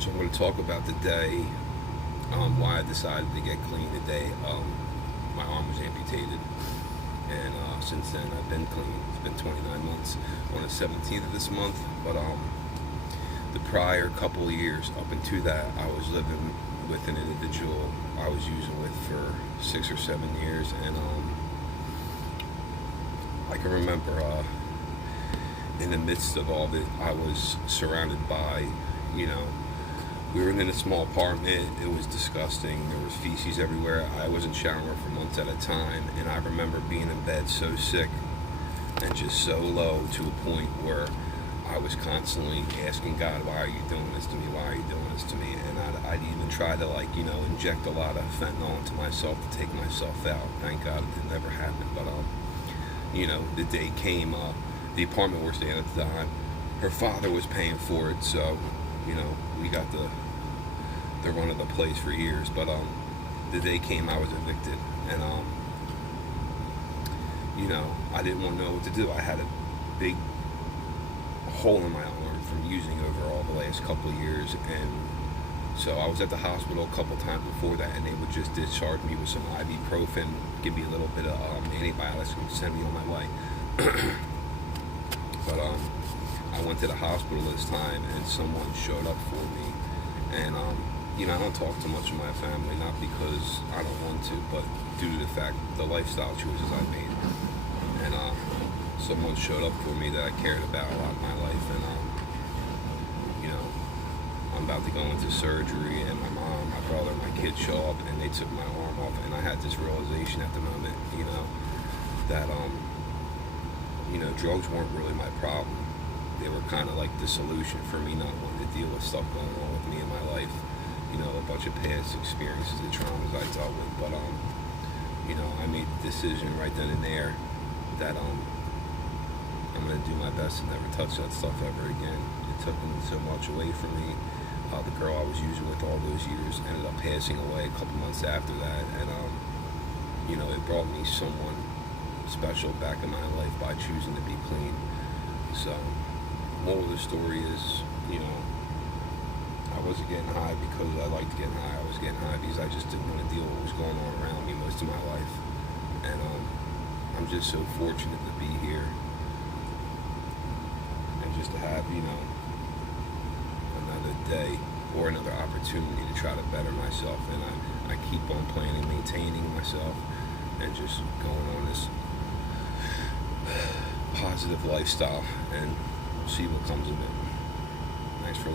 So I'm going to talk about the day, why I decided to get clean. The day my arm was amputated, and since then I've been clean. It's been 29 months on the 17th of this month. But the prior couple of years up into that, I was living with an individual I was using with for 6 or 7 years, and I can remember in the midst of all of it, I was surrounded by, you know, we were in a small apartment. It was disgusting. There was feces everywhere. I wasn't showering for months at a time, and I remember being in bed so sick and just so low to a point where I was constantly asking God, "Why are you doing this to me? Why are you doing this to me?" And I'd even try to, like, inject a lot of fentanyl into myself to take myself out. Thank God it never happened. But the day came. The apartment we're staying at the time, her father was paying for it, so we got the run of the place for years. But the day came, I was evicted, and I didn't want to know what to do. I had a big hole in my arm from using over all the last couple of years, and so I was at the hospital a couple times before that, and they would just discharge me with some ibuprofen, give me a little bit of antibiotics, and send me on my way. But I went to the hospital this time, and someone showed up for me, and I don't talk to much of my family, not because I don't want to, but due to the fact the lifestyle choices I made. And someone showed up for me that I cared about a lot in my life, and I'm about to go into surgery, and my mom, my brother, my kids show up, and they took my arm off, and I had this realization at the moment, that drugs weren't really my problem. They were kind of like the solution for me not wanting to deal with stuff going on with me in my life. A bunch of past experiences and traumas I dealt with. But I made the decision right then and there that I'm gonna do my best to never touch that stuff ever again. It took so much away from me. The girl I was using with all those years ended up passing away a couple months after that, and it brought me someone special back in my life by choosing to be clean. So, moral of the story is, I wasn't getting high because I liked getting high. I was getting high because I just didn't want to deal with what was going on around me most of my life. And I'm just so fortunate to be here and just to have, another day or another opportunity to try to better myself. And I keep on planning, maintaining myself, and just going on this positive lifestyle, and we'll see what comes of it.